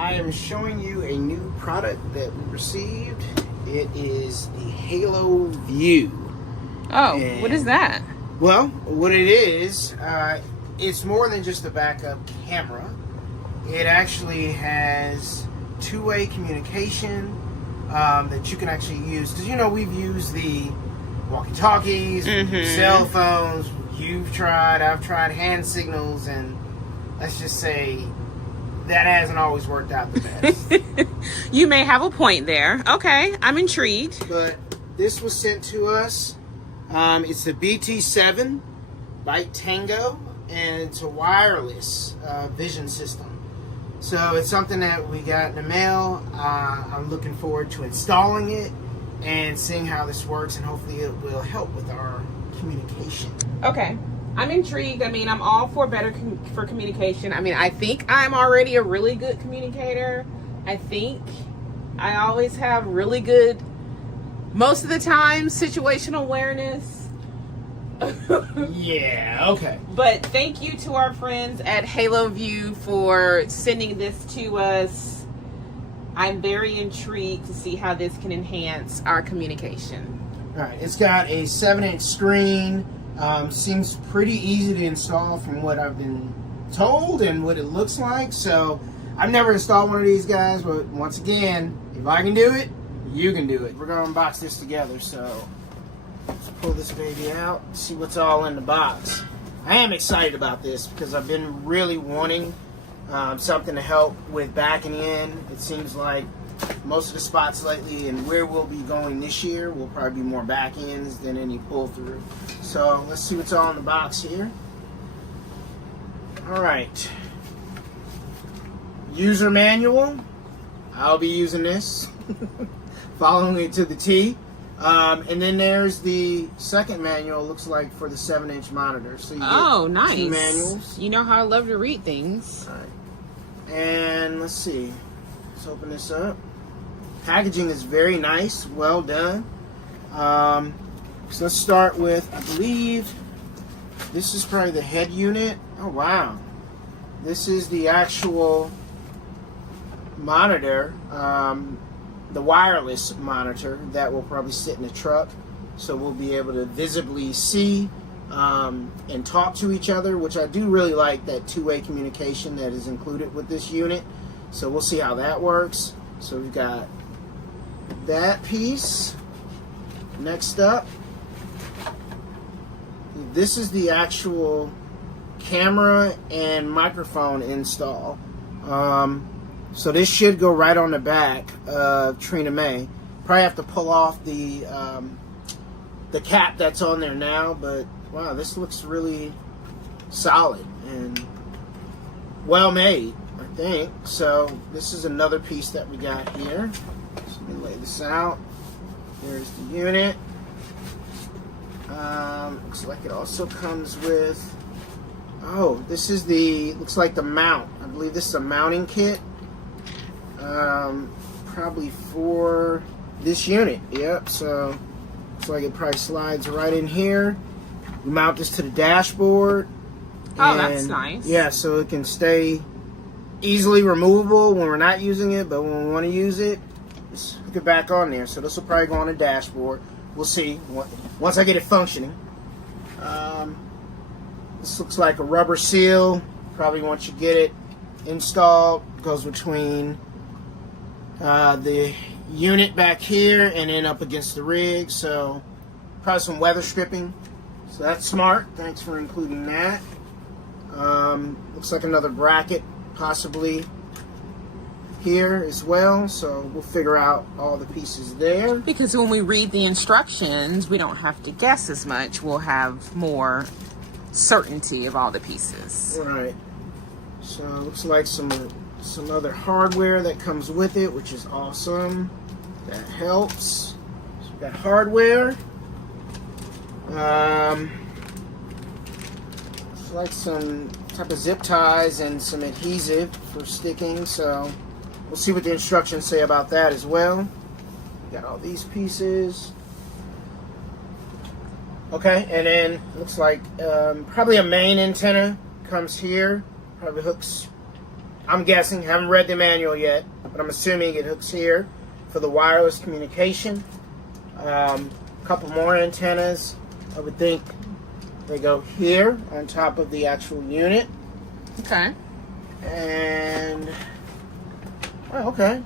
I am showing you a new product that we received. It is the Haloview. Oh, And, what is that? Well, what it is, it's more than just a backup camera. It actually has two-way communication that you can actually use. Because, you know, we've used the walkie-talkies, cell phones. You've tried, I've tried hand signals, and let's just say that hasn't always worked out the best. You may have a point there. Okay, I'm intrigued. But this was sent to us. It's the BT7 Byte Tango, and it's a wireless vision system. So it's something that we got in the mail. I'm looking forward to installing it and seeing how this works, and hopefully it will help with our communication. Okay, I'm intrigued. I mean, I'm all for better for communication. I mean, I think I'm already a really good communicator. I think I always have really good, most of the time, situational awareness. Yeah, okay. But thank you to our friends at Haloview for sending this to us. I'm very intrigued to see how this can enhance our communication. All right, it's got a 7-inch screen. Seems pretty easy to install from what I've been told and what it looks like. So I've never installed one of these guys, but once again, if I can do it, you can do it. We're going to unbox this together, so let's pull this baby out, see what's all in the box. I am excited about this because I've been really wanting something to help with backing in. It seems like most of the spots lately and where we'll be going this year will probably be more back ends than any pull through. So let's see what's all in the box here. All right. User manual. I'll be using this. Following it to the T. And then there's the second manual, looks like, for the 7-inch monitor. So you get nice. 2 manuals. You know how I love to read things. All right. And let's see. Let's open this up. Packaging is very nice, well done. So let's start with, I believe, this is probably the head unit. Oh, wow. This is the actual monitor, the wireless monitor that will probably sit in the truck. So we'll be able to visibly see and talk to each other, which I do really like, that two-way communication that is included with this unit. So we'll see how that works. So we've got that piece. Next up, this is the actual camera and microphone install. So this should go right on the back of Trina May. Probably have to pull off the cap that's on there now, but wow, this looks really solid and well made, I think. So this is another piece that we got here. So let me lay this out. There's the unit. Looks like it also comes with, oh, this is the, looks like the mount. I believe this is a mounting kit. Probably for this unit. Yep, so looks like it probably slides right in here. We mount this to the dashboard. Oh, that's nice. Yeah, so it can stay easily removable when we're not using it, but when we want to use it, just hook it back on there. So this will probably go on the dashboard. We'll see once I get it functioning. This looks like a rubber seal. Probably once you get it installed, goes between the unit back here and then up against the rig. So probably some weather stripping. So that's smart. Thanks for including that. Looks like another bracket possibly here as well, so we'll figure out all the pieces there. Because when we read the instructions, we don't have to guess as much. We'll have more certainty of all the pieces. Right. So it looks like some other hardware that comes with it, which is awesome. That helps. So we've got hardware. It's like some type of zip ties and some adhesive for sticking, so we'll see what the instructions say about that as well. Got all these pieces. Okay, and then looks like probably a main antenna comes here. Probably hooks I'm guessing, haven't read the manual yet, but I'm assuming it hooks here for the wireless communication. A couple more antennas. I would think they go here on top of the actual unit. Okay. And, oh, okay.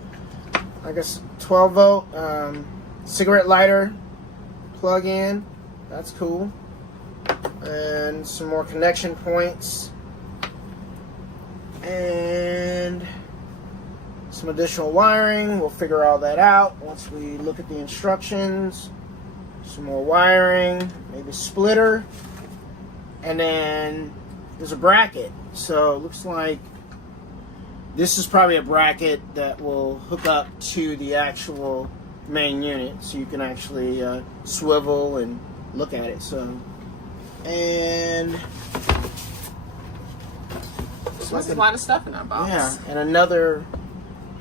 I guess 12 volt cigarette lighter plug in. That's cool. And some more connection points. And some additional wiring. We'll figure all that out once we look at the instructions. Some more wiring, maybe a splitter. And then there's a bracket. So it looks like this is probably a bracket that will hook up to the actual main unit, so you can actually swivel and look at it. So, and So there's a lot of stuff in that box. Yeah, and another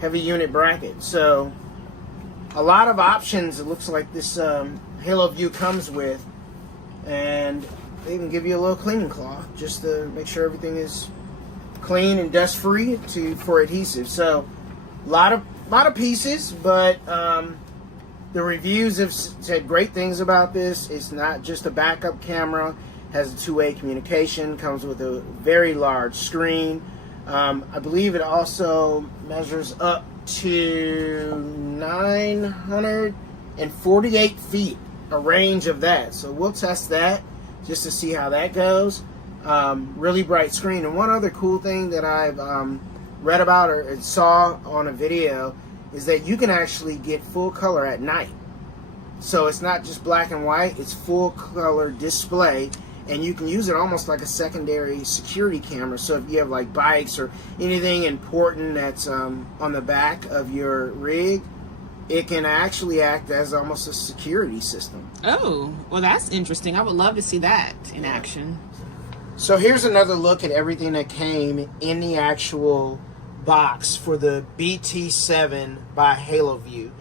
heavy unit bracket. So a lot of options. It looks like this Haloview comes with, and they even give you a little cleaning cloth just to make sure everything is clean and dust free for adhesive. So a lot of pieces, but the reviews have said great things about this. It's not just a backup camera. Has a two-way communication. Comes with a very large screen. I believe it also measures up to 948 feet. A range of that. So we'll test that just to see how that goes. Really bright screen. And one other cool thing that I've read about or saw on a video is that you can actually get full color at night. So it's not just black and white, it's full color display, and you can use it almost like a secondary security camera. So if you have like bikes or anything important that's on the back of your rig, it can actually act as almost a security system. Oh, well, that's interesting. I would love to see that in action. So here's another look at everything that came in the actual box for the BT7 by Haloview.